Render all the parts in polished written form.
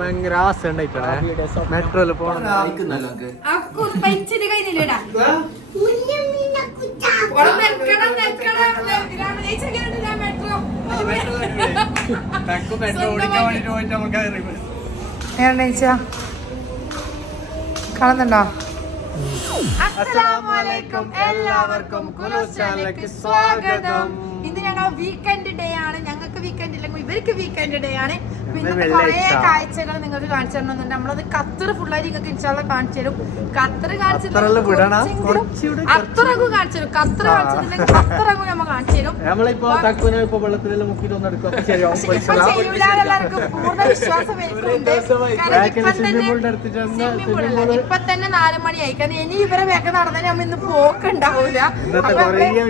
ഭയങ്കര ആശ ഉണ്ടായിട്ടാണ് മെട്രോയില് പോകണം. കാണുന്നുണ്ടോ? അസ്സലാമലൈക്കും, എല്ലാവർക്കും കുലൂസ് ചാനലിലേക്ക് സ്വാഗതം. ഇന്ന് ഞങ്ങൾ വീക്കെൻഡ് ഡേ ആണ്. ഞങ്ങൾക്ക് വീക്കെൻഡ് ഇല്ലെങ്കിൽ ഇവർക്ക് വീക്കെൻഡ് ഡേ ആണ്. പിന്നെ കുറെ കാഴ്ചകൾ നിങ്ങൾക്ക് കാണിച്ചു തരണമെന്നുണ്ട്. നമ്മളത് ഖത്തർ ഫുള്ളായി നിങ്ങൾക്ക് ഇൻഷാല്ലാ കാണിച്ചു തരും. ഖത്തർ കാണിച്ചിട്ടും അത്രക്കും കാണിച്ചു തരും. ഖത്തർ കാണിച്ചിട്ടില്ലെങ്കിൽ അത്രക്കും നമ്മൾ കാണിച്ചു തരും. വെള്ളത്തിലെല്ലാം മുക്കിട്ടൊന്നും എടുക്കും. എല്ലാവർക്കും പൂർണ്ണ വിശ്വാസം വരുന്നുണ്ട്. ഇപ്പൊ തന്നെ 4 മണിയായി. കാരണം ഇനി ഇവരെ വേഗം നടന്നാൽ നമ്മ ഇന്ന് പോക്കുണ്ടാവൂല.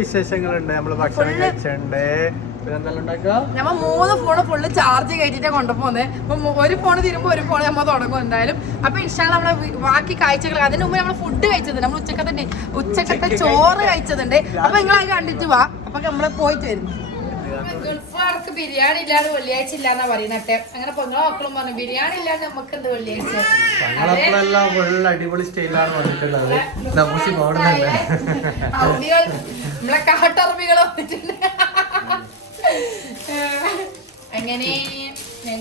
വിശേഷങ്ങളുണ്ട്. നമ്മള് ഭക്ഷണം കഴിച്ചിട്ടുണ്ട്. നമ്മ 3 ഫോണ് ഫുള്ള് ചാർജ് കയറ്റിട്ടാ കൊണ്ടുപോകുന്നത്. അപ്പൊ ഒരു ഫോണ് തീരുമ്പോ ഒരു ഫോണ് നമ്മൾ തുടങ്ങും എന്തായാലും. അപ്പൊ ഇൻഷാല്ലാ നമ്മളെ ബാക്കി കാഴ്ചകൾ അതിന് മുമ്പ് നമ്മൾ ഫുഡ് കഴിച്ചതുണ്ട്. നമ്മൾ ഉച്ചക്കത്തെ ചോറ് കഴിച്ചതുണ്ട്. അപ്പൊ നിങ്ങളത് കണ്ടിട്ട് വാ. അപ്പൊ നമ്മള് പോയിട്ട് വരും. ഗൾഫുകാർക്ക് ബിരിയാണി ഇല്ലാതെ വെള്ളിയാഴ്ച ഇല്ലാന്നാ പറയുന്നട്ടെ. അങ്ങനെ പൊങ്ങളെ മക്കളും പറഞ്ഞു ബിരിയാണി ഇല്ലാതെ നമുക്ക് എന്ത് വെള്ളിയാഴ്ച. അടിപൊളി സ്റ്റൈലാണ് വന്നിട്ടുള്ളത്. നമ്മളെ കാട്ടറബികൾ വന്നിട്ടുണ്ട്. അങ്ങനെ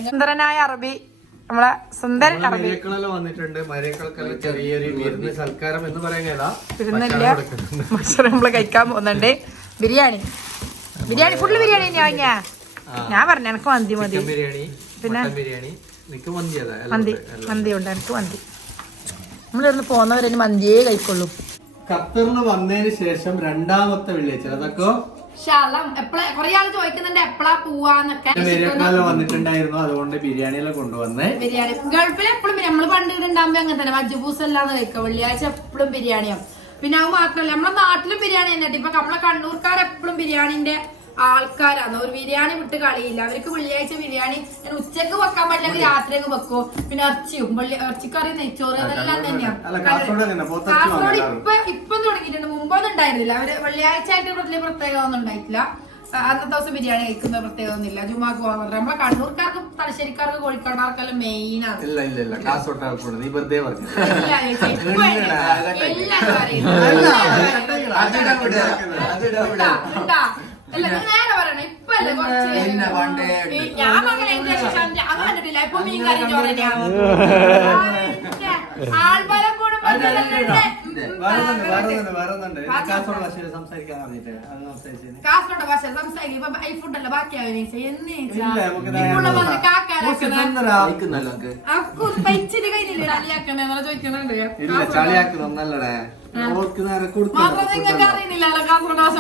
സുന്ദരനായ അറബി, നമ്മളെ സുന്ദരൻ അറബി വന്നിട്ടുണ്ട്. മരക്കൾക്കെല്ലാം ചെറിയൊരു വിരുന്ന് സൽക്കാരം എന്ന് പറയാനില്ല. നമ്മള് കഴിക്കാൻ പോകുന്നുണ്ട്. ബിരിയാണി ഫുള്ള് ബിരിയാണി വാങ്ങിയാ. ഞാൻ പറഞ്ഞു എനിക്ക് മന്തി മതി. പിന്നെ മന്തി ഉണ്ട്. എനിക്ക് മന്തി. നമ്മളിവിടുന്ന് പോകുന്നവരെ മന്തിയേ കഴിക്കുള്ളൂ. ഖത്തറിൽ വന്നതിന് ശേഷം രണ്ടാമത്തെ വെള്ളിയാഴ്ച അതൊക്കെ കൊറേ ആള് ചോദിക്കുന്നുണ്ട് എപ്പോഴാ പോവാന്നൊക്കെ. വന്നിട്ടുണ്ടായിരുന്നു, അതുകൊണ്ട് ബിരിയാണിയെല്ലാം കൊണ്ടുവന്നേ. ബിരിയാണി ഗൾഫിൽ എപ്പോഴും നമ്മള് പണ്ട് ഉണ്ടാകുമ്പോ അങ്ങനെ തന്നെ മജ്ബൂസ് അല്ലാന്ന് കഴിക്കാം. വെള്ളിയാഴ്ച എപ്പോഴും ബിരിയാണിയാണ്. പിന്നെ അത് മാത്രമല്ല നമ്മളെ നാട്ടിലും ബിരിയാണി തന്നെ. ഇപ്പൊ നമ്മളെ കണ്ണൂർക്കാർ എപ്പോഴും ബിരിയാണിന്റെ ആൾക്കാരാണ്. ഒരു ബിരിയാണി വിട്ട് കളിയില്ല. അവർക്ക് വെള്ളിയാഴ്ച ബിരിയാണി ഉച്ചക്ക് വെക്കാൻ പറ്റില്ലെങ്കിൽ രാത്രിയൊക്കെ വെക്കും. പിന്നെ ഇറച്ചിയും ഇറച്ചിക്കറി, നെയ്ച്ചോറ് അതെല്ലാം തന്നെയാണ്. കാസർഗോഡ് ഇപ്പം തുടങ്ങിയിട്ടുണ്ട്. മുമ്പൊന്നും ഉണ്ടായിരുന്നില്ല. അവര് വെള്ളിയാഴ്ച ആയിട്ട് വലിയ പ്രത്യേകത ഒന്നും ഉണ്ടായിട്ടില്ല. അന്നത്തെ ദിവസം ബിരിയാണി കഴിക്കുന്ന പ്രത്യേകത ഒന്നുമില്ല. ജുമാക്ക് പോകാൻ പറഞ്ഞത് നമ്മളെ കണ്ണൂർക്കാർക്കും തലശ്ശേരിക്കാർക്കും കോഴിക്കോടാർക്കെല്ലാം മെയിൻ ആണ്. നേരെ പറയണേ. ഇപ്പൊ ഞാൻ അങ്ങനെ കണ്ടിട്ടില്ല. ഇപ്പൊ മീൻ കറി ചോറിനാണ് ആൾബലം കൂടുമ്പോ കാസർഗോഡ് ഭാഷ സംസാരിക്കും. ഈ ഫുഡല്ല ബാക്കിയാവില്ല. ചോദിക്കുന്നുണ്ട്. നിങ്ങൾക്ക് അറിയുന്നില്ലല്ലോ കാസർഗോഡ് ഭാഷ.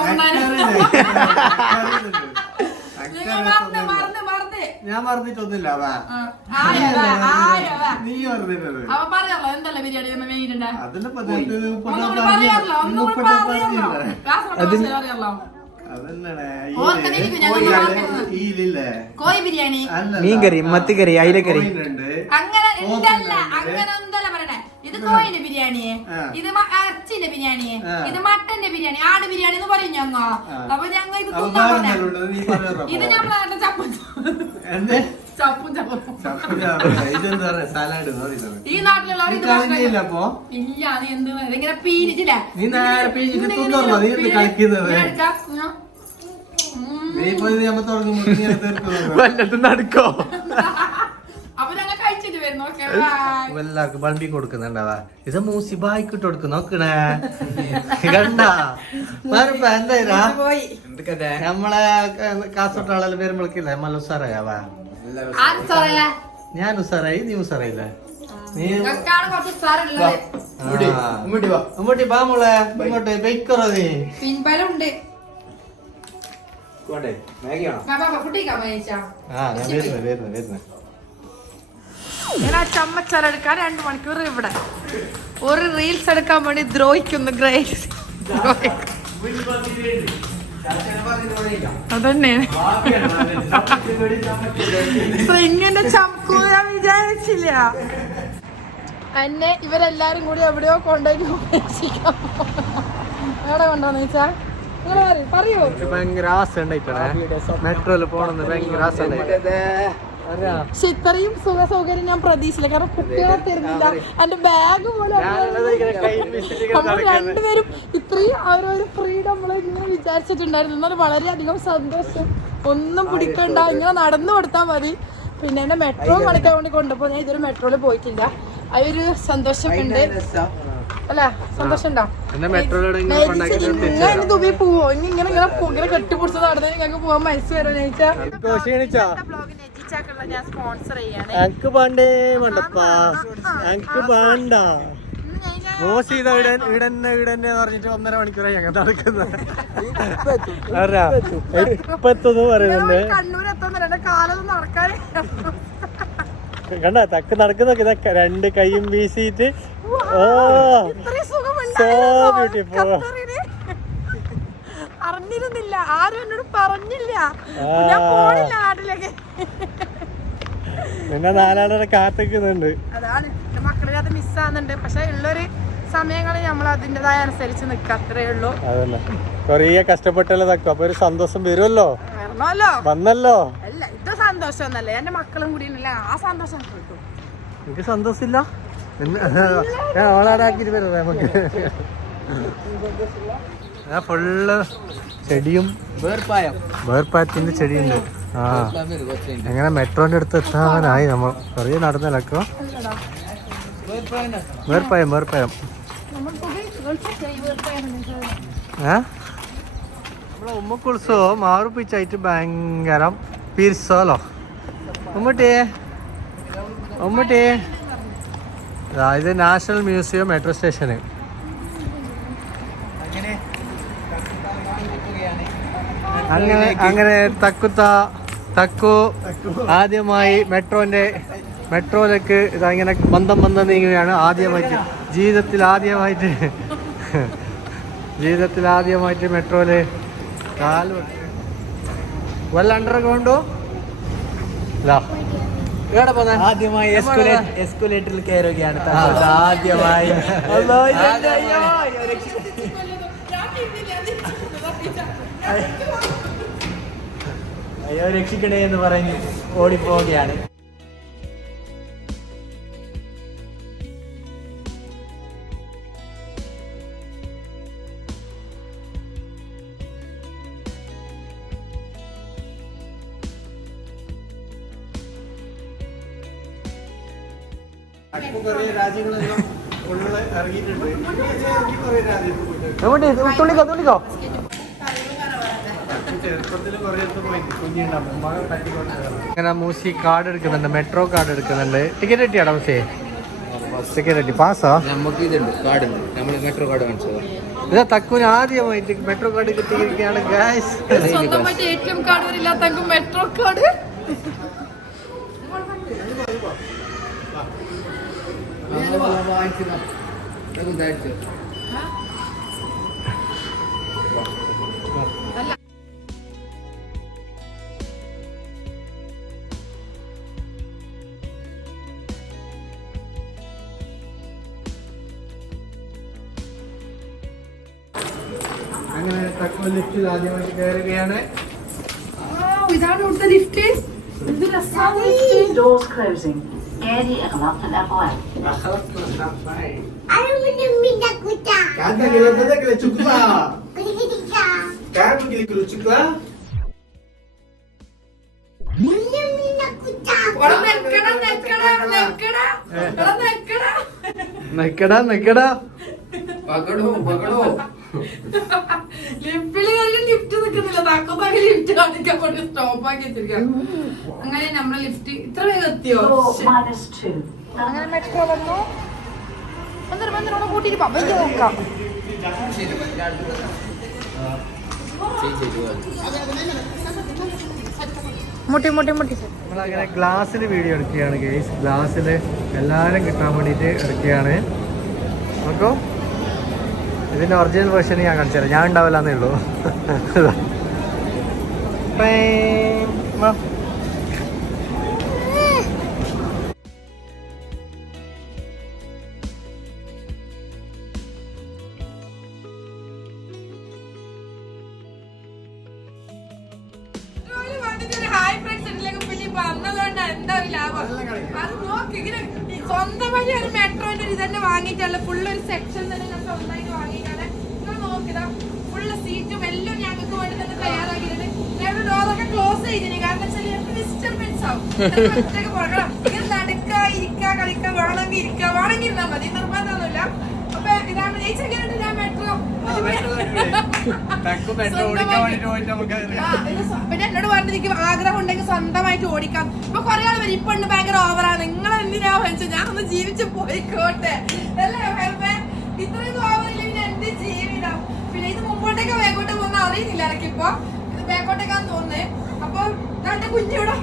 ഞാൻ മറന്നിട്ടൊന്നുമില്ല. നീ പറഞ്ഞിട്ടത് എന്തല്ല ബിരിയാണി കോഴി ബിരിയാണി, മീൻകറി, മത്തിക്കറി, അയിലക്കറി അങ്ങനെ അങ്ങനെ പറയണേ. ഇത് കോഴിന്റെ ബിരിയാണിയെ, ഇത് ഇറച്ചിന്റെ ബിരിയാണിയെ, ഇത് മട്ടന്റെ ബിരിയാണി, ആട് ബിരിയാണി എന്ന് പറയും ഞങ്ങ. അപ്പൊ ഞങ്ങൾ ഇത് ഇത് ഞമ്മളെ ചപ്പും ഈ നാട്ടിലുള്ളവർ ഇല്ല. നീ എന്ത് ഇങ്ങനെ പീരിച്ചില്ല നടക്കോ. അപ്പൊ ഞങ്ങൾ കഴിച്ചിട്ട് വരുന്നു. എല്ലാവർക്കും ബൾബി കൊടുക്കുന്നുണ്ടാവാ. ഇത് മൂസിബായിക്ക് ഇട്ട് കൊടുക്കും. നോക്കണേ കണ്ടാ എന്താ നമ്മളെ കാസർഗോഡ് ആളെല്ലാം വരുമ്പോഴേക്കില്ലേ നമ്മൾ ഉസാറായാവാ. ഞാൻ ഉസാറായി, നീ ഉസാറായില്ലേ? ഇങ്ങോട്ട് ബാ മോളെ, ഇങ്ങോട്ട് ബൈക്കറോ നീ പിൻബലുണ്ട്. ചമ്മച്ചലെടുക്കാൻ 2 മണിക്കൂർ ഇവിടെ. ഒരു റീൽസ് എടുക്കാൻ വേണ്ടി ദ്രോഹിക്കുന്നു. ഗ്രേസ് അതന്നെ ഇങ്ങനെ ചമ്മക്കൂല വിചാരിച്ചില്ല. എന്നെ ഇവരെല്ലാരും കൂടി എവിടെയോ കൊണ്ടുപോയി ഉപേക്ഷിക്കാൻ. എവിടെ കൊണ്ടുവന്നു വെച്ചാ ഭയങ്കര ആശ ഉണ്ടായിട്ടാണ് മെട്രോയില് പോണെന്ന്. ഭയങ്കര ആശ ഉണ്ടായിട്ട് പക്ഷെ ഇത്രയും സുഖ സൗകര്യം ഞാൻ പ്രതീക്ഷിച്ചില്ല. കാരണം കുട്ടികളെ തരുന്നില്ല, എന്റെ ബാഗ് പോലെ നമ്മൾ രണ്ടുപേരും ഇത്രയും അവരൊരു ഫ്രീഡം നമ്മൾ ഇങ്ങനെ വിചാരിച്ചിട്ടുണ്ടായിരുന്നു. എന്നാലും വളരെയധികം സന്തോഷം. ഒന്നും പിടിക്കണ്ട, ഇങ്ങനെ നടന്നു കൊടുത്താൽ മതി. പിന്നെ എന്നെ മെട്രോ കളിക്കാൻ വേണ്ടി കൊണ്ടുപോകും. ഞാൻ ഇതൊരു മെട്രോയിൽ പോയിട്ടില്ല. അതൊരു സന്തോഷമൊക്കെ ഉണ്ട് അല്ല, സന്തോഷം ഉണ്ടോ? ഞാൻ ദുബൈ പോവോ? ഇനി ഇങ്ങനെ ഇങ്ങനെ കെട്ടിപ്പിടിച്ച് നടന്നേ ഞങ്ങൾക്ക് പോവാൻ മനസ്സ് വരോ? ഞാൻ സ്പോൺസർ ചെയ്യാണ്. പറഞ്ഞിട്ട് 1.5 മണിക്കൂറായി ഞങ്ങൾ നടക്കുന്നത്. കണ്ണൂർ എത്തുന്നില്ല, കാലൊന്നും നടക്കാൻ കണ്ട തക്ക് നടക്കുന്നൊക്കെ ഇതൊക്കെ 2 കൈയും വീശിയിട്ട്. അറിഞ്ഞിരുന്നില്ല, ആരും എന്നോട് പറഞ്ഞില്ല, ഞാൻ പോണില്ല നാട്ടിലേക്ക്. പിന്നെ 4 കാത്തിക്കുന്നുണ്ട്. അതാണ് എന്റെ മക്കളെ അത് മിസ്സാകുന്നുണ്ട്. പക്ഷെ ഉള്ളൊരു സമയങ്ങളിൽ നമ്മൾ അതിൻ്റെതായ അനുസരിച്ച് നിൽക്കുക, അത്രേ ഉള്ളൂ. അതന്നെ, കൊറേ കഷ്ടപ്പെട്ടല്ലോ തക്കും. അപ്പൊ ഒരു സന്തോഷം വരുമല്ലോ, വന്നല്ലോ. അല്ല, ഇത് സന്തോഷം ഒന്നല്ല, എന്റെ മക്കളും കൂടി ആ സന്തോഷം കിട്ടും. എനിക്ക് സന്തോഷമില്ല, ഓളാടാക്കിട്ട് വരും നമുക്ക്. ഫുള്ള് ചെടിയും വേർപ്പായത്തിന്റെ ചെടിയുണ്ട്. ആ, എങ്ങനെ മെട്രോന്റെ അടുത്ത് എത്താനായി നമ്മൾ. കുറേ നടന്നല്ലോ. വേർപ്പായം നമ്മളെ ഉമ്മക്കുളിസോ മാറുപ്പിച്ചായിട്ട് ഭയങ്കരം പിരിസോലോ. ഉമ്മട്ടിയെ ഇത് നാഷണൽ മ്യൂസിയം മെട്രോ സ്റ്റേഷന്. അങ്ങനെ തക്കു ആദ്യമായി മെട്രോയിലേക്ക് ഇതങ്ങനെ ബന്ധം നീങ്ങുകയാണ്. ജീവിതത്തിൽ ആദ്യമായിട്ട് മെട്രോയില് വല്ല അണ്ടർഗ്രൗണ്ടോ ആദ്യമായി എസ്കുലേറ്ററിൽ കയറുകയാണ്. ആദ്യമായി അയ്യോ രക്ഷിക്കണേ എന്ന് പറഞ്ഞ് ഓടിപ്പോവുകയാണ്. രാജ്യങ്ങളെല്ലാം ഇറങ്ങിയിട്ടുണ്ട്. അങ്ങനെ മൂസി കാർഡ് എടുക്കുന്നുണ്ട്, മെട്രോ കാർഡ് എടുക്കുന്നുണ്ട്. ടിക്കറ്റ് കിട്ടിയാടാ മൂസി? ടിക്കറ്റ് കിട്ടി. പാസ്സാ? നമുക്ക് ഇതുണ്ട്, കാർഡുണ്ട്. നമ്മൾ മെട്രോ കാർഡ് കാണിച്ചത്. ഇതാ തക്കുവിന് ആദ്യമായിട്ട് മെട്രോ കാർഡ് കിട്ടിയിരിക്കുകയാണ് ഗൈസ്. സ്വന്തമായിട്ട് ATM കാർഡ് ഇല്ലാത്ത മെട്രോ കാർഡ്. അങ്ങനെ തക്കു ലിഫ്റ്റിൽ ആദ്യമായിട്ട് കയറുകയാണ്. ഇതാണ് ഇവിടുത്തെ ലിഫ്റ്റ്. എന്ത് രസമാണ്. Doors closing. Gary أغلقت الأبواب. നിക്കടാ ലിഫ്റ്റില് ലിഫ്റ്റ് നിൽക്കുന്നില്ല. താക്കോത്താക്കി ലിഫ്റ്റ് കാണിക്കാൻ കൊണ്ട് സ്റ്റോപ്പ് ആക്കി വെച്ചിരിക്കാം. അങ്ങനെ നമ്മളെ ലിഫ്റ്റ് ഇത്ര വേഗം എത്തിയോ? -2. അങ്ങനെ മെട്രോ വന്നു. വന്നിട്ട് കൂട്ടിട്ട് വലിയ നോക്കാം. മുട്ടി നമ്മളങ്ങനെ ഗ്ലാസ്സിൽ വീഡിയോ എടുക്കുകയാണ് ഗൈസ്. ഗ്ലാസ്സിൽ എല്ലാവരും കിട്ടാൻ വേണ്ടിയിട്ട് എടുക്കുകയാണ്. നോക്കൂ, ഇതിൻ്റെ ഒറിജിനൽ വേർഷൻ ഞാൻ കാണിച്ചു തരാം. ഞാൻ ഉണ്ടാവില്ലെന്നേ ഉള്ളൂ. ഹായ് ഫ്രണ്ട്സ്, ഇതിലേക്ക് പിന്നെ വന്നതുകൊണ്ട് എന്താ ലാഭം അത് നോക്ക് ഇങ്ങനെ സ്വന്തമായി ഒരു മെട്രോന്റെ ഒരു തന്നെ വാങ്ങിയിട്ടുള്ള ഫുള്ള് ഒരു സെക്ഷൻ തന്നെ ഞാൻ സ്വന്തമായിട്ട് വാങ്ങിയിട്ടാണ് നിങ്ങൾ നോക്കിതാ ഫുള്ള് സീറ്റും എല്ലാം ഞങ്ങൾക്ക് വേണ്ടി തന്നെ തയ്യാറാക്കിയിട്ടുണ്ട് ഞാൻ ഡോറൊക്കെ ക്ലോസ് ചെയ്തിന് കാരണം വെച്ചാൽ ഡിസ്റ്റർബൻസ് ആവും ഒറ്റയ്ക്ക് പോകണം ഇങ്ങനെ നടക്ക ഇരിക്ക കളിക്ക വേണമെങ്കിൽ ഇരിക്ക വേണമെങ്കിൽ ഇരുന്നാൽ മതി നിർബന്ധമൊന്നുമില്ല അപ്പൊ ഇതാണ് ഈ ചെക്കനുണ്ട് ഞാൻ മെട്രോ പിന്നെ എന്നോട് പറഞ്ഞത് എനിക്ക് ആഗ്രഹം ഉണ്ടെങ്കിൽ സ്വന്തമായിട്ട് ഓടിക്കാം ഇപ്പൊ കുറെ ആൾ വരും ഇപ്പൊ ഭയങ്കര ഓവറാണ് നിങ്ങൾ എന്തിനാ വെച്ചാൽ ഞാൻ ഒന്ന് ജീവിച്ചു പോയിക്കോട്ടെ അല്ലേ ഇത്രയും ഓവറില്ലെങ്കിൽ എന്ത് ജീവിതം പിന്നെ ഇത് മുമ്പോട്ടേക്ക് വേഗോട്ട് പോകുന്ന അറിയുന്നില്ല ഇറക്കിപ്പോ ഇത് ബാക്കോട്ടേക്കാന്ന് തോന്നുന്നേ അപ്പൊ എന്റെ കുഞ്ഞിവിടെ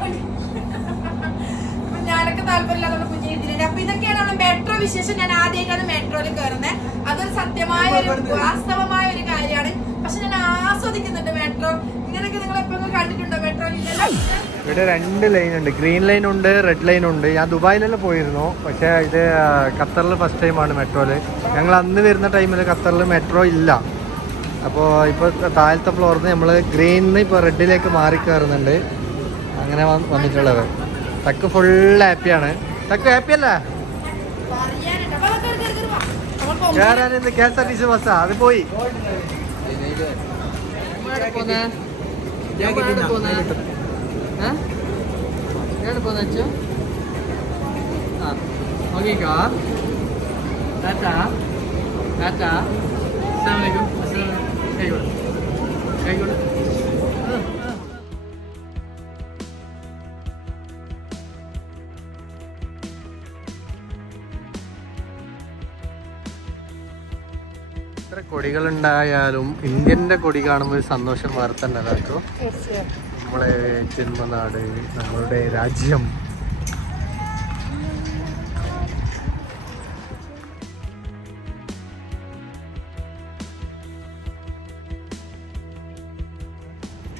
ഞാനൊക്കെ താല്പര്യമില്ലാതെ കുഞ്ഞു കിട്ടിയിട്ടുണ്ട് അപ്പൊ ഇതൊക്കെയാണ് മെട്രോ വിശേഷം ഞാൻ ആദ്യമായിട്ടാണ് മെട്രോയിൽ കയറുന്നത് അതൊരു സത്യമായ ഒരു വാസ്തവമായ ഒരു കാര്യമാണ് പക്ഷെ ഞാൻ ആസ്വദിക്കുന്നുണ്ട് മെട്രോ ഇങ്ങനെയൊക്കെ നിങ്ങൾ എപ്പോഴും കണ്ടിട്ടുണ്ടോ മെട്രോയിൽ ഇവിടെ 2 ലൈൻ ഉണ്ട് ഗ്രീൻ ലൈൻ ഉണ്ട് റെഡ് ലൈൻ ഉണ്ട് ഞാൻ ദുബായിലെല്ലാം പോയിരുന്നു പക്ഷേ ഇത് ഖത്തറിൽ ഫസ്റ്റ് ടൈമാണ് മെട്രോയില് ഞങ്ങൾ അന്ന് വരുന്ന ടൈമിൽ ഖത്തറിൽ മെട്രോ ഇല്ല അപ്പോൾ ഇപ്പോൾ താഴത്തെ ഫ്ലോറിൽ നിന്ന് നമ്മൾ ഗ്രീനിന്ന് ഇപ്പോൾ റെഡിലേക്ക് മാറി കയറുന്നുണ്ട് അങ്ങനെ വന്നിട്ടുള്ളത് തക്ക് ഫുൾ ഹാപ്പിയാണ് തക്ക് ഹാപ്പി അല്ലേ കയറാനിന്ന് KSRTC ബസ്സാ അത് പോയി നോക്കിക്കോ ടാറ്റാ ടാറ്റാ അസ്സലാമലൈക്കും കൈകൊള്ളു കൈകൊള്ളു എത്ര കൊടികളുണ്ടായാലും ഇന്ത്യൻ്റെ കൊടി കാണുമ്പോൾ ഒരു സന്തോഷം വേറെ തന്നെ അതാക്കും നമ്മളെ ജന്മനാട് നമ്മളുടെ രാജ്യം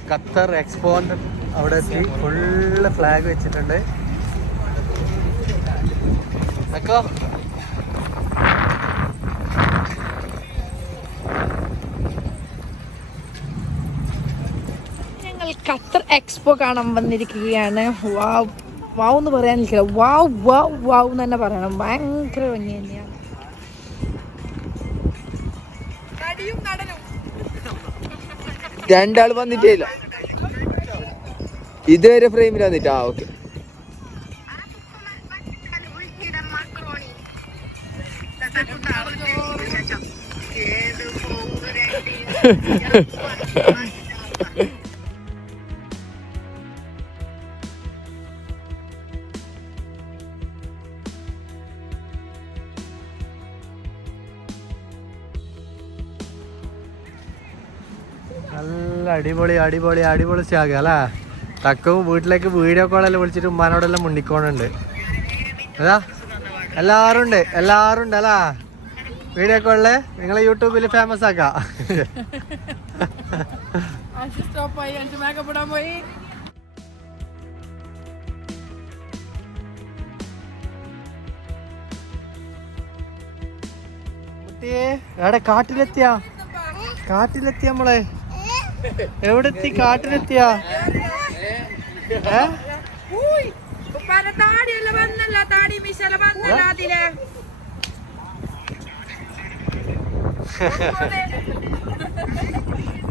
ഖത്തർ എക്സ്പോന്റെ അവിടെ എത്തി ഫുള്ള് ഫ്ലാഗ് വെച്ചിട്ടുണ്ട് അക്കോ ഖത്തർ എക്സ്പോ കാണാൻ വന്നിരിക്കുകയാണ് വാവ് വാവ് എന്ന് പറയാൻ നിൽക്കില്ല വാവ് വാവ് വാവ് എന്ന് തന്നെ പറയണം ഭയങ്കര ഭംഗി തന്നെയാണ് രണ്ടാൾ വന്നിട്ടേ ഇല്ല ഇതുവരെ ഫ്രെയിമിൽ വന്നിട്ട് ഓക്കെ നല്ല അടിപൊളി അടിപൊളി അടിപൊളി സ്റ്റാഗ് അല്ലേ തക്കവും വീട്ടിലേക്ക് വീഡിയോ കോളെല്ലാം വിളിച്ചിട്ട് ഉമ്മാനോടെല്ലാം മുണ്ടിക്കോണുണ്ട് അതാ എല്ലാവരും ഉണ്ട് അല്ലേ വീഡിയോ കോളില് നിങ്ങളെ യൂട്യൂബിൽ ഫേമസ് ആക്കാം എവിടെ കാട്ടിലെത്തിയ നമ്മളെ എവിടെത്തി കാട്ടിലെത്തിയ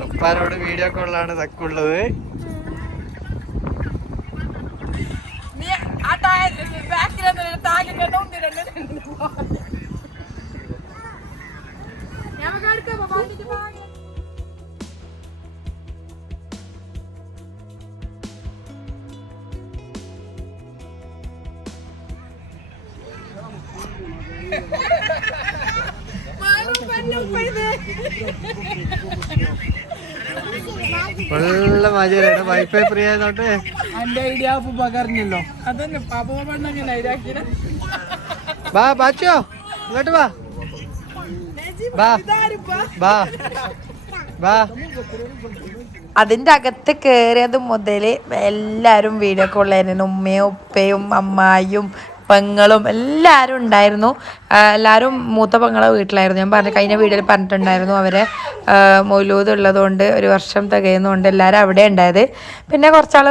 ഉപ്പാരോട് വീഡിയോ കോളിലാണ് തക്കുള്ളത് ഉള്ള മജയാണ് വൈഫൈ ഫ്രീ ആയതോട്ടെ എന്റെ ഐഡിയ പകർന്നല്ലോ അതന്നെ ബാ ബാച്ചോ ഇങ്ങോട്ട് വാ ബാ ബാ ബാ അതിന്റെ അകത്ത് കയറിയത് മുതല് എല്ലാരും വീഡിയോ കോൾ ആയിരുന്നു ഉമ്മയും ഉപ്പയും അമ്മായും പെങ്ങളും എല്ലാവരും ഉണ്ടായിരുന്നു. എല്ലാവരും മൂത്ത പെങ്ങളെ വീട്ടിലായിരുന്നു. ഞാൻ കഴിഞ്ഞ വീഡിയോയിൽ പറഞ്ഞിട്ടുണ്ടായിരുന്നു അവരെ മൗലൂദ് ഉള്ളതുകൊണ്ട് 1 വർഷം തികയുന്നതുകൊണ്ട് എല്ലാവരും അവിടെ ഉണ്ടായത്. പിന്നെ കുറച്ചാൾ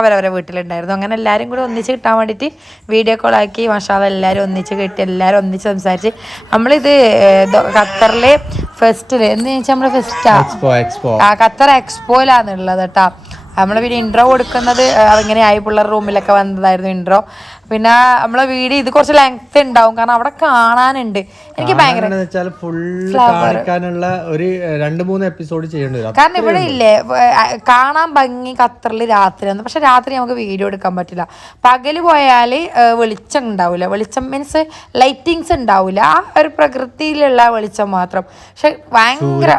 അവരവരെ വീട്ടിലുണ്ടായിരുന്നു. അങ്ങനെ എല്ലാവരും കൂടി ഒന്നിച്ച് കിട്ടാൻ വേണ്ടിയിട്ട് വീഡിയോ കോളാക്കി മാഷാഅല്ലാഹ് എല്ലാവരും ഒന്നിച്ച് കിട്ടി, എല്ലാവരും ഒന്നിച്ച് സംസാരിച്ച്. നമ്മളിത് ഖത്തറിലെ ഫെസ്റ്റിൽ എന്ന് വെച്ചാൽ നമ്മുടെ ഫെസ്റ്റാ ഖത്തർ എക്സ്പോയിലാണുള്ളത് കേട്ടോ. നമ്മൾ പിന്നെ ഇൻട്രോ കൊടുക്കുന്നത് അങ്ങനെയായി പിള്ളേർ റൂമിലൊക്കെ വന്നതായിരുന്നു ഇൻട്രോ. പിന്നെ നമ്മളെ വീഡിയോ ഇത് കുറച്ച് ലെങ്ത് ഉണ്ടാവും കാരണം അവിടെ കാണാനുണ്ട്. എനിക്ക് ഭയങ്കര ഒരു 2-3 എപ്പിസോഡ് ചെയ്യേണ്ടി വരും. കാരണം ഇവിടെ ഇല്ലേ കാണാൻ ഭംഗി ഖത്തറിൽ രാത്രിയാണ്. പക്ഷെ രാത്രി നമുക്ക് വീഡിയോ എടുക്കാൻ പറ്റില്ല. പകല് പോയാൽ വെളിച്ചം ഉണ്ടാവില്ല. വെളിച്ചം മീൻസ് ലൈറ്റിങ്സ് ഉണ്ടാവില്ല. ആ ഒരു പ്രകൃതിയിലുള്ള വെളിച്ചം മാത്രം. പക്ഷെ ഭയങ്കര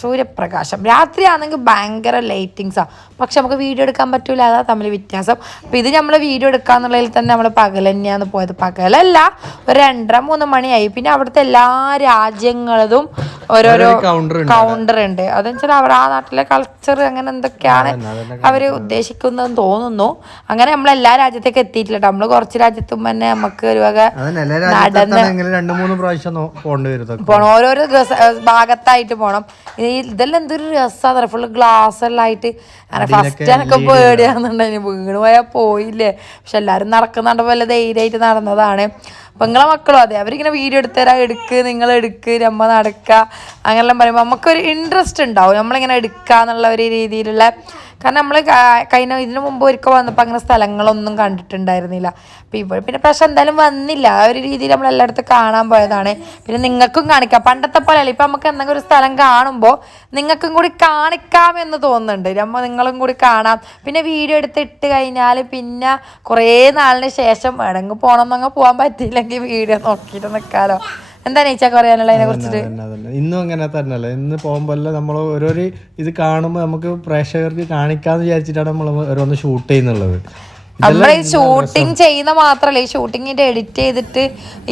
സൂര്യപ്രകാശം. രാത്രിയാണെങ്കിൽ ഭയങ്കര ലൈറ്റിങ്സാണ്. പക്ഷെ നമുക്ക് വീഡിയോ എടുക്കാൻ പറ്റൂല. അതാ തമ്മിൽ വ്യത്യാസം. അപ്പം ഇത് നമ്മൾ വീഡിയോ എടുക്കാന്നുള്ളതിൽ തന്നെ നമ്മൾ പകൽ തന്നെയാണ് പോയത്. പകലല്ല, ഒരു 2:30-3 മണിയായി. പിന്നെ അവിടുത്തെ എല്ലാ രാജ്യങ്ങളതും ഓരോരോ കൗണ്ടർ ഉണ്ട്. അതെന്ന് വെച്ചാൽ അവിടെ ആ നാട്ടിലെ കൾച്ചർ അങ്ങനെ എന്തൊക്കെയാണ് അവർ ഉദ്ദേശിക്കുന്നതെന്ന് തോന്നുന്നു. അങ്ങനെ നമ്മൾ എല്ലാ രാജ്യത്തേക്ക് എത്തിയിട്ടില്ല. നമ്മൾ കുറച്ച് രാജ്യത്തും തന്നെ നമുക്ക് ഒരു വക നടന്ന് പോണം. ഓരോരോ ഭാഗത്തായിട്ട് പോണം. ഇതെല്ലാം എന്തൊരു രസമാണ്. ഫുള്ള് ഗ്ലാസ് എല്ലാം ആയിട്ട്. അങ്ങനെ ഫസ്റ്റ് എനിക്ക് പേടിയാണെന്നുണ്ടെങ്കിൽ വീണ് പോയാൽ പോയില്ലേ. പക്ഷെ എല്ലാവരും നടക്കുന്നുണ്ട് പോലെ ധൈര്യമായിട്ട് നടന്നതാണ്. പെങ്ങളെ മക്കളും അതെ, അവരിങ്ങനെ വീഡിയോ എടുത്തുതരാം, നിങ്ങൾ എടുക്ക് നമ്മ നടക്കുക അങ്ങനെല്ലാം പറയുമ്പോൾ നമുക്കൊരു ഇൻട്രസ്റ്റ് ഉണ്ടാവും. നമ്മളിങ്ങനെ എടുക്കുക എന്നുള്ള ഒരു രീതിയിലുള്ള. കാരണം നമ്മൾ ഇതിനു മുമ്പ് ഒരിക്കൽ വന്നപ്പോൾ അങ്ങനെ സ്ഥലങ്ങളൊന്നും കണ്ടിട്ടുണ്ടായിരുന്നില്ല. അപ്പോൾ ഇവിടെ പിന്നെ പക്ഷെ എന്തായാലും വന്നില്ല. ആ ഒരു രീതിയിൽ നമ്മൾ എല്ലായിടത്തും കാണാൻ പോയതാണ്. പിന്നെ നിങ്ങൾക്കും കാണിക്കാം. പണ്ടത്തെ പോലെയല്ല. ഇപ്പം നമുക്ക് എന്തെങ്കിലും ഒരു സ്ഥലം കാണുമ്പോൾ നിങ്ങൾക്കും കൂടി കാണിക്കാമെന്ന് തോന്നുന്നുണ്ട്. നിങ്ങളും കൂടി കാണാം. പിന്നെ വീഡിയോ എടുത്തിട്ട് കഴിഞ്ഞാൽ പിന്നെ കുറേ നാളിന് ശേഷം എവിടെയെങ്കിലും പോകണമെന്നങ്ങ് പോകാൻ പറ്റിയില്ലെങ്കിൽ വീഡിയോ നോക്കിയിട്ട് നിൽക്കാമല്ലോ. എന്താ നീച്ചാ പറയാനുള്ള അതിനെ കുറിച്ചിട്ട്? ഇന്നും അങ്ങനെ തന്നെയല്ലേ. ഇന്ന് പോകുമ്പോൾ നമ്മൾ ഓരോരു ഇത് കാണുമ്പോൾ നമുക്ക് പ്രേക്ഷകർക്ക് കാണിക്കാന്ന് വിചാരിച്ചിട്ടാണ് നമ്മൾ ഓരോന്ന് ഷൂട്ട് ചെയ്യുന്നുള്ളത്. നമ്മൾ ഈ ഷൂട്ടിങ് ചെയ്യുന്ന മാത്രല്ല, ഈ ഷൂട്ടിങ്ങിന്റെ എഡിറ്റ് ചെയ്തിട്ട്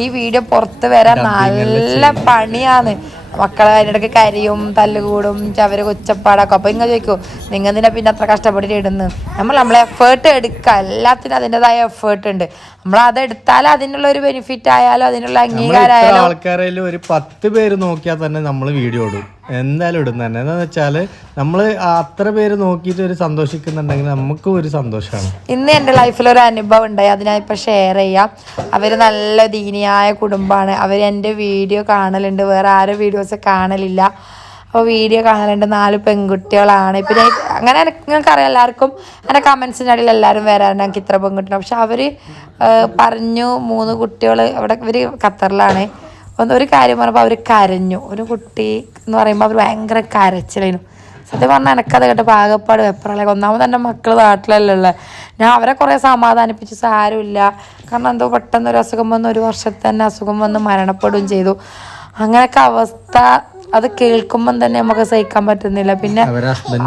ഈ വീഡിയോ പുറത്ത് വരാൻ നല്ല പണിയാണ്. മക്കളെ അതിനിടയ്ക്ക് കരിയും തല്ലുകൂടും ചവര് കൊച്ചപ്പാടൊക്കെ. അപ്പൊ ഇങ്ങനെ ചോദിക്കും നിങ്ങൾ എന്തിനാ പിന്നെ അത്ര കഷ്ടപ്പെട്ടിട്ട് ഇടുന്നു. നമ്മളെ എഫേർട്ട് എടുക്കുക. എല്ലാത്തിനും അതിൻ്റെതായ എഫേർട്ട് ഉണ്ട്. നമ്മൾ അതെടുത്താൽ അതിനുള്ള ഒരു ബെനിഫിറ്റ് ആയാലും അതിനുള്ള അംഗീകാരമായാലും ആൾക്കാരിൽ ഒരു 10 പേര് നോക്കിയാൽ തന്നെ നമ്മൾ വീഡിയോ ഇടും. എന്തായാലും ഇടും തന്നെ. എന്താന്ന് വെച്ചാല് നമ്മള് അത്ര പേര് നോക്കിയിട്ട് ഒരു സന്തോഷിക്കുന്നുണ്ടെങ്കിൽ നമുക്കും ഒരു സന്തോഷമാണ്. ഇന്ന് എൻ്റെ ലൈഫിൽ ഒരു അനുഭവം ഉണ്ടായി. അതിനായിപ്പോൾ ഷെയർ ചെയ്യാം. അവര് നല്ല ദീനിയായ കുടുംബമാണ്. അവർ എൻ്റെ വീഡിയോ കാണലുണ്ട്. വേറെ ആരും വീഡിയോസ് കാണലില്ല. അപ്പോൾ വീഡിയോ കാണലുണ്ട്. 4 പെൺകുട്ടികളാണ്. പിന്നെ അങ്ങനെ നിങ്ങൾക്കറിയാം എല്ലാവർക്കും എൻ്റെ കമൻസിൻ്റെ ഇടയിൽ എല്ലാവരും വരാറുണ്ട് എനിക്ക് ഇത്ര പെൺകുട്ടികൾ. പക്ഷെ അവർ പറഞ്ഞു 3 കുട്ടികൾ അവിടെ ഇവർ ഖത്തറിലാണ്. ഒരു കാര്യം പറഞ്ഞപ്പോൾ അവർ കരഞ്ഞു. ഒരു കുട്ടി എന്ന് പറയുമ്പോൾ അവർ ഭയങ്കര കരച്ചിലായിരുന്നു. സത്യം പറഞ്ഞാൽ എനിക്കത് കേട്ടപ്പോൾ ആകെപ്പാട് വെപ്രാളൊക്കെ. ഒന്നാമത് എൻ്റെ മക്കൾ നാട്ടിലല്ലേ ഉള്ളത്. ഞാൻ അവരെ കുറേ സമാധാനിപ്പിച്ചു. സാരമില്ല, കാരണം എന്തോ പെട്ടെന്ന് ഒരു അസുഖം വന്ന് 1 വർഷത്തിൽ തന്നെ അസുഖം വന്ന് മരണപ്പെടുകയും ചെയ്തു. അങ്ങനെയൊക്കെ അവസ്ഥ അത് കേൾക്കുമ്പം തന്നെ നമുക്ക് സഹിക്കാൻ പറ്റുന്നില്ല. പിന്നെ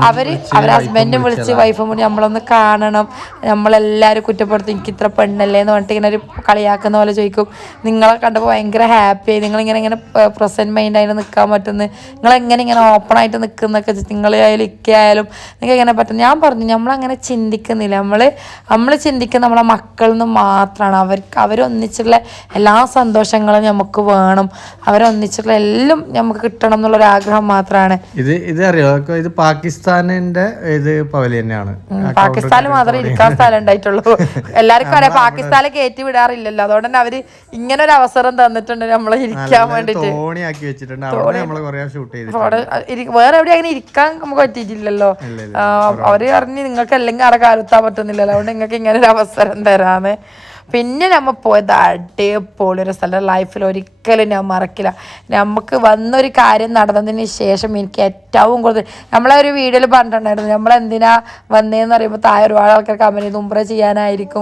അവരെ ഹസ്ബൻഡും വിളിച്ച് വൈഫും കൂടി നമ്മളൊന്ന് കാണണം. നമ്മളെല്ലാവരും കുറ്റപ്പെടുത്തും എനിക്ക് ഇത്ര പെണ്ണല്ലേ എന്ന് പറഞ്ഞിട്ട് ഇങ്ങനെ ഒരു കളിയാക്കുന്ന പോലെ ചോദിക്കും. നിങ്ങളെ കണ്ടപ്പോൾ ഭയങ്കര ഹാപ്പിയായി. നിങ്ങളിങ്ങനെ പ്രസൻറ്റ് മൈൻഡായിട്ട് നിൽക്കാൻ പറ്റുന്നു. നിങ്ങളെങ്ങനെ ഓപ്പണായിട്ട് നിൽക്കുന്നൊക്കെ നിങ്ങളായാലും ഇക്കയായാലും നിങ്ങൾക്ക് എങ്ങനെ പറ്റും. ഞാൻ പറഞ്ഞു നമ്മളങ്ങനെ ചിന്തിക്കുന്നില്ല. നമ്മൾ ചിന്തിക്കുന്ന നമ്മളെ മക്കളിൽ നിന്ന് മാത്രമാണ്. അവരൊന്നിച്ചുള്ള എല്ലാ സന്തോഷങ്ങളും നമുക്ക് വേണം. അവരൊന്നിച്ചുള്ള എല്ലാം നമുക്ക് കിട്ടണം എന്നുള്ളൊരാഗ്രഹം മാത്രമാണ്. ഇത് അറിയോ, ഇത് പാകിസ്ഥാനിന്റെ ഇത് പവലിയൻ തന്നെയാണ്. പാകിസ്ഥാനിൽ മാത്രമേ ഇരിക്കാൻ സ്ഥലം ഉണ്ടായിട്ടുള്ളൂ. എല്ലാവർക്കും അറിയാം പാകിസ്ഥാനിൽ കയറ്റി വിടാറില്ലല്ലോ. അതുകൊണ്ട് തന്നെ അവര് ഇങ്ങനെ ഒരു അവസരം തന്നിട്ടുണ്ട് നമ്മളെ ഇരിക്കാൻ വേണ്ടിട്ട്. വേറെ എവിടെ അങ്ങനെ ഇരിക്കാൻ നമുക്ക് പറ്റിയിട്ടില്ലല്ലോ. അവര് പറഞ്ഞ് നിങ്ങൾക്ക് അല്ലെങ്കിൽ അവിടെ കാലത്താൻ പറ്റുന്നില്ലല്ലോ. അതുകൊണ്ട് നിങ്ങൾക്ക് ഇങ്ങനെ ഒരു അവസരം തരാന്ന്. പിന്നെ നമ്മൾ പോയത് അടിപൊളി ഒരു സ്ഥലം. ലൈഫിൽ ഒരിക്കലും ഞാൻ മറക്കില്ല. നമുക്ക് വന്നൊരു കാര്യം നടന്നതിന് ശേഷം എനിക്ക് ഏറ്റവും കൂടുതൽ നമ്മളെ ഒരു വീഡിയോയിൽ പറഞ്ഞിട്ടുണ്ടായിരുന്നു നമ്മളെന്തിനാ വന്നേന്ന് പറയുമ്പോൾ താഴെ ഒരുപാട് ആൾക്കാർ കമന്റ് ചെയ്ത് ഉംറ ചെയ്യാനായിരിക്കും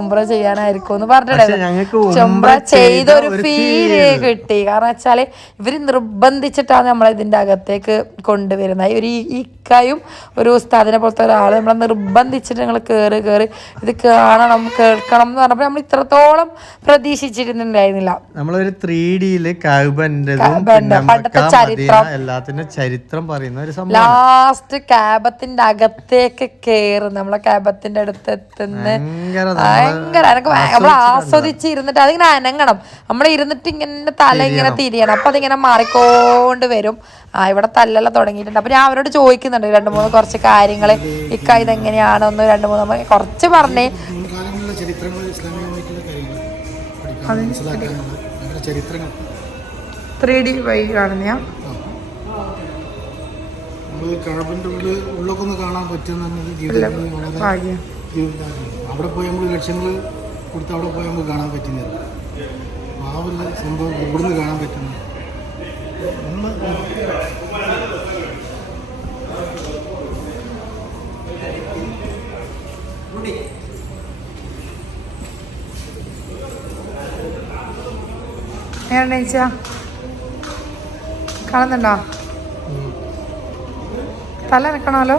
എന്ന് പറഞ്ഞിട്ടുണ്ടായിരുന്നു. ഉംറ ചെയ്തൊരു ഫീല് കിട്ടി. കാരണം വെച്ചാൽ ഇവര് നിർബന്ധിച്ചിട്ടാണ് നമ്മളെ ഇതിൻ്റെ അകത്തേക്ക് കൊണ്ടുവരുന്നത്. ഒരു ഇക്കായും ഒരു ഉസ്താദിനെ പോലത്തെ ഒരാൾ നമ്മളെ നിർബന്ധിച്ചിട്ട് നിങ്ങൾ കയറി ഇത് കാണണം കേൾക്കണം എന്ന് പറഞ്ഞപ്പോൾ നമ്മൾ ഇത്രത്തോളം അത്രത്തോളം പ്രതീക്ഷിച്ചിരുന്നുണ്ടായിരുന്നില്ല. നമ്മളൊരു 3Dയില് പണ്ടത്തെ ചരിത്രം എല്ലാത്തിന്റെ ചരിത്രം പറയുന്ന ഒരു സംഭവം. ലാസ്റ്റ് ക്യാബത്തിന്റെ അകത്തേക്ക് കേറും, നമ്മളെ ക്യാബത്തിന്റെ അടുത്ത് എത്തുന്ന ഭയങ്കര നമ്മൾ ആസ്വദിച്ച് ഇരുന്നിട്ട് അതിങ്ങനെ അനങ്ങണം, നമ്മൾ ഇരുന്നിട്ട് ഇങ്ങനെ തല ഇങ്ങനെ തിരിയണം, അപ്പൊ അതിങ്ങനെ മാറിക്കൊണ്ട് വരും. ഇവിടെ തല്ലെല്ലാം തുടങ്ങിയിട്ടുണ്ട്. അപ്പൊ ഞാൻ അവരോട് ചോദിക്കുന്നുണ്ട് 2-3 കുറച്ച് കാര്യങ്ങള്, ഇതെങ്ങനെയാണെന്ന് 2-3 കുറച്ച് പറഞ്ഞേ. 3D വഴി കാണുന്ന ഉള്ളൊക്കെ ഒന്ന് കാണാൻ പറ്റുന്ന അവിടെ പോയി നമ്മൾ ലക്ഷ്യങ്ങൾ കൊടുത്ത് അവിടെ പോയി നമുക്ക് കാണാൻ പറ്റുന്നത് ആ ഒരു സംഭവം ഇവിടുന്ന് കാണാൻ പറ്റുന്നത്. കാണുന്നുണ്ടോ? തല നിൽക്കണമല്ലോ.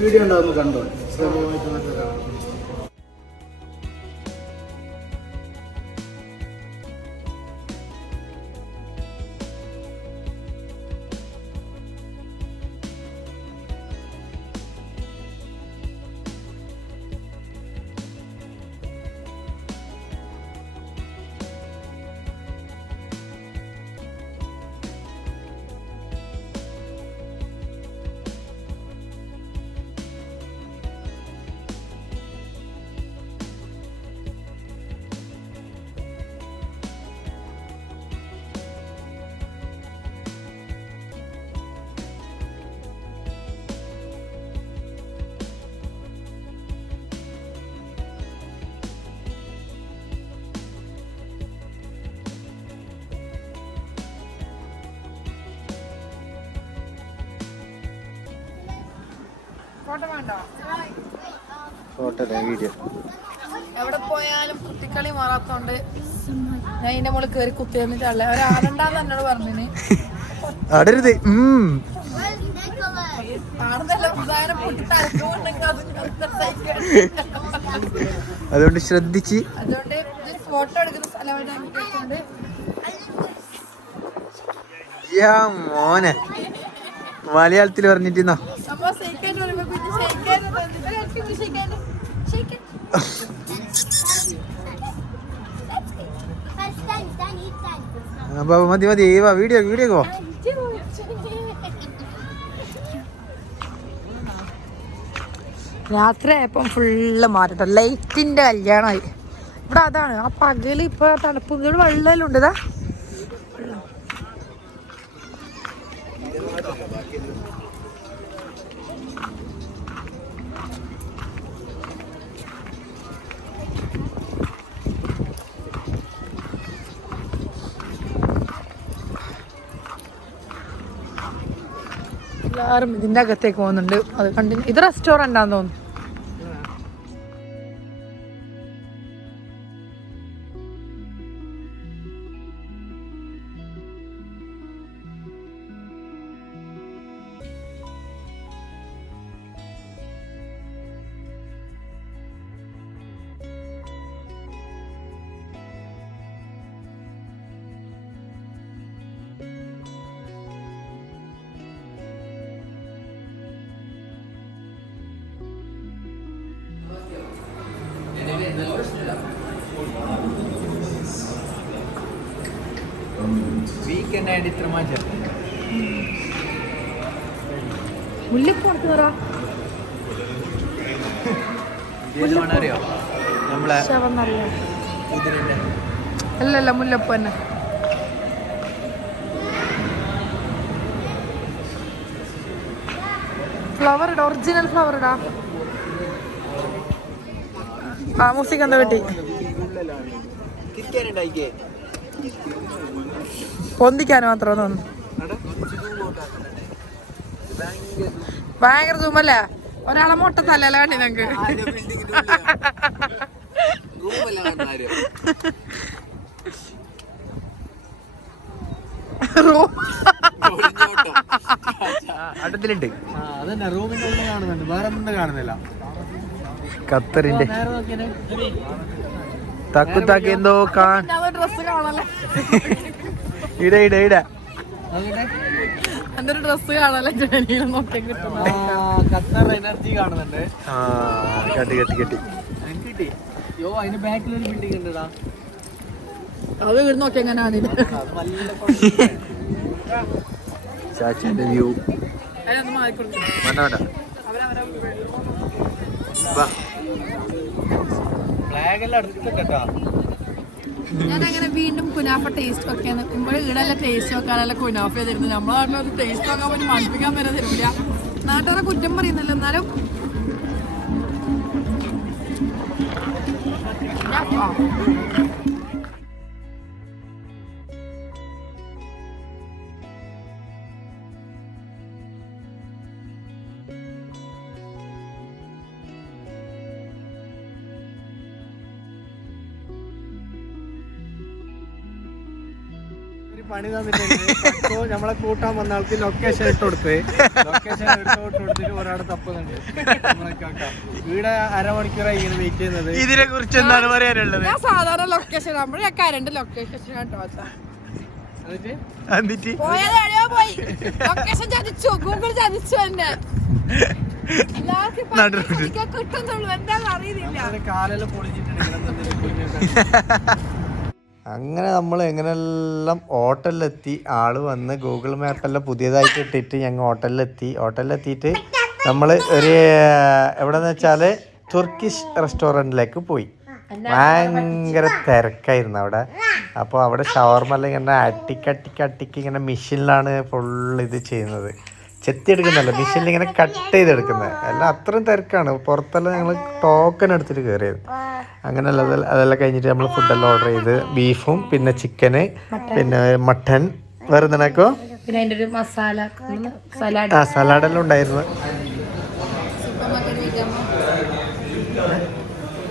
വീഡിയോ ഉണ്ടാവുന്നു കണ്ടോ? ഇസ്ലാമികമായിട്ട് നല്ലതാണ്. ഫോട്ടോ വീഡിയോ എവിടെ പോയാലും കുട്ടിക്കളി മാറാത്തോണ്ട് ഞാൻ ഇതിന്റെ മുകളിൽ കയറി കുത്തി തന്നിട്ടല്ലേ ഒരാളുണ്ടാന്ന് എന്നോട് പറഞ്ഞിന്. അതുകൊണ്ട് ശ്രദ്ധിച്ച്, അതുകൊണ്ട് ഫോട്ടോ എടുക്കുന്ന സ്ഥലമായിട്ട് മോനെ മലയാളത്തിൽ പറഞ്ഞിട്ടുന്നോ. മതി വീഡിയോ പോ. രാത്രിയായപ്പം ഫുള്ള് മാറ്റട്ടോ, ലൈറ്റിന്റെ കല്യാണമായി ഇവിടെ. അതാണ് ആ പകല് ഇപ്പൊ തണുപ്പ്. ഇവിടെ വെള്ളമെല്ലാം ഉണ്ട്. ഇതാ എല്ലാവരും ഇതിന്റെ അകത്തേക്ക് പോകുന്നുണ്ട്. അത് കണ്ടിന്യൂ. ഇത് റെസ്റ്റോറന്റ് ആണെന്ന് തോന്നുന്നു. അല്ലല്ല മുല്ലപ്പൂ തന്നെ. ഫ്ലവർ ഇടാ, ഒറിജിനൽ ഫ്ലവർ ഇടാ. ആ മ്യൂസിക് എന്താ കിട്ടി? പൊന്തിക്കാൻ മാത്രം തോന്നുന്നു. ഭയങ്കര സൂമല്ലേ? ഒരാളെ മൊട്ട തലല്ല കണ്ടി ഞങ്ങക്ക്. അടുത്തിലുണ്ട്. അതന്നെ റൂമിന്റെ ഉള്ളിൽ കാണുന്നുണ്ട്, വേറെ ഒന്നും കാണുന്നില്ല. ഖത്തറിന്റെ നേരെ നോക്കിയാൽ തക്കുത്താക്കി എന്തോ ഡ്രസ് കാണല്ലേ, ഇട ഇട ഇട എന്റെ ഒരു ഡ്രസ് കാണല്ലേ നോക്കിയാൽ കിട്ടുന്നത്. ഖത്തർ എനർജി കാണുന്നുണ്ട്. കട്ടി കട്ടി കട്ടി കിട്ടി. യോ അതിന്റെ ബാക്കിൽ ഒരു ബിൽഡിംഗ് ഉണ്ടടാ. അത് വീട് നോക്കിയാൽ എങ്ങനെ അത് നല്ല ചാച്ചിന്റെ വ്യൂ വേണ്ട വേണ്ട വാ. ഫ്ലാഗ് എല്ലാം എടുത്തിട്ടാ. ഞാൻ അങ്ങനെ വീണ്ടും കുനാഫ ടേസ്റ്റ് വെക്കാൻ നിൽക്കുമ്പോൾ ഈടെല്ലാം ടേസ്റ്റ് വെക്കാനല്ല കുനാഫ തരുന്നത്. നമ്മളെ നാട്ടിലൊരു ടേസ്റ്റ് വെക്കാൻ പറ്റി മടുപ്പിക്കാൻ വരെ തരില്ല. നാട്ടുകാരെ കുറ്റം പറയുന്നില്ല, എന്നാലും പണി തന്നിട്ടുണ്ട്. നമ്മളെ കൂട്ടാൻ വന്ന ആൾക്ക് ലൊക്കേഷൻ ഇട്ട് കൊടുത്ത്, ലൊക്കേഷൻ കൊടുത്തിട്ട് ഒരാളെ തപ്പുന്നുണ്ട്. ഇവിടെ അരമണിക്കൂറായി ഇങ്ങനെ വെയിറ്റ് ചെയ്യുന്നത്. ഇതിനെ കുറിച്ച് എന്താണ് പറയാനുള്ളത്? ഞാൻ സാധാരണ ലൊക്കേഷൻ നമ്മൾ കരണ്ട് ലൊക്കേഷൻ എന്നിട്ട് പോയത് എവിടെയോ പോയി. ലൊക്കേഷൻ ചതിച്ചു, ഗൂഗിൾ ചതിച്ചു എന്നെ. കിട്ടുന്നുള്ളൂ, എന്താണെന്ന് അറിയുന്നില്ല. കാലെല്ലാം പൊളിച്ചിട്ടുണ്ട്. അങ്ങനെ നമ്മൾ എങ്ങനെല്ലാം ഹോട്ടലിലെത്തി. ആള് വന്ന് ഗൂഗിൾ മാപ്പെല്ലാം പുതിയതായിട്ട് ഇട്ടിട്ട് ഞങ്ങൾ ഹോട്ടലിലെത്തിയിട്ട് നമ്മൾ ഒരു എവിടെന്ന് വെച്ചാൽ തുർക്കിഷ് റെസ്റ്റോറൻറ്റിലേക്ക് പോയി. ഭയങ്കര തിരക്കായിരുന്നു അവിടെ. അപ്പോൾ അവിടെ ഷവർമെല്ലാം ഇങ്ങനെ അട്ടിക്ക് ഇങ്ങനെ മെഷീനിലാണ് ഫുള്ള് ഇത് ചെയ്യുന്നത്. ചെത്തിയെടുക്കുന്നല്ല, മെഷീനിൽ ഇങ്ങനെ കട്ട് ചെയ്തെടുക്കുന്നത്. എല്ലാം അത്രയും തിരക്കാണ്. പുറത്തെല്ലാം ഞങ്ങൾ ടോക്കൺ എടുത്തിട്ട് കയറിയത്. അങ്ങനെ അതെല്ലാം കഴിഞ്ഞിട്ട് നമ്മൾ ഫുഡെല്ലാം ഓർഡർ ചെയ്ത് ബീഫും പിന്നെ ചിക്കന് പിന്നെ മട്ടൻ വേറെ എന്തിനാക്കോ പിന്നെ അതിൻ്റെ ഒരു മസാല സലാഡ്. സലാഡെല്ലാം ഉണ്ടായിരുന്നു.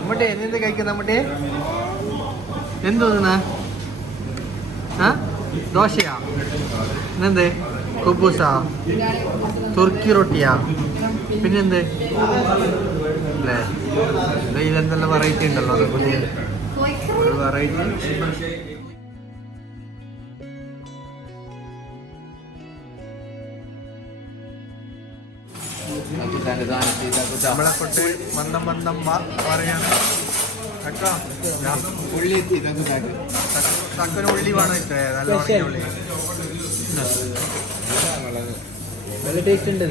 നമ്മട്ടെ എന്ത് കഴിക്കുന്ന നമ്മട്ടെ എന്തോന്നാ ദോശയാ പിന്നെന്ത് കുബൂസാ തുർക്കി റൊട്ടിയാ പിന്നെന്ത് അല്ലേ? ഇതിലെന്തെല്ലാം വെറൈറ്റി ഉണ്ടല്ലോ, അത് പുതിയ ഒരു വെറൈറ്റി. നമ്മളെ കൊണ്ട് മന്ദം പറയാണ് കേട്ടോ. തക്കന് ഉള്ളി വേണം ഇട്ടേ, നല്ല ഉണങ്ങിയ ഉള്ളി. നല്ല ടേസ്റ്റ് ഉണ്ട്.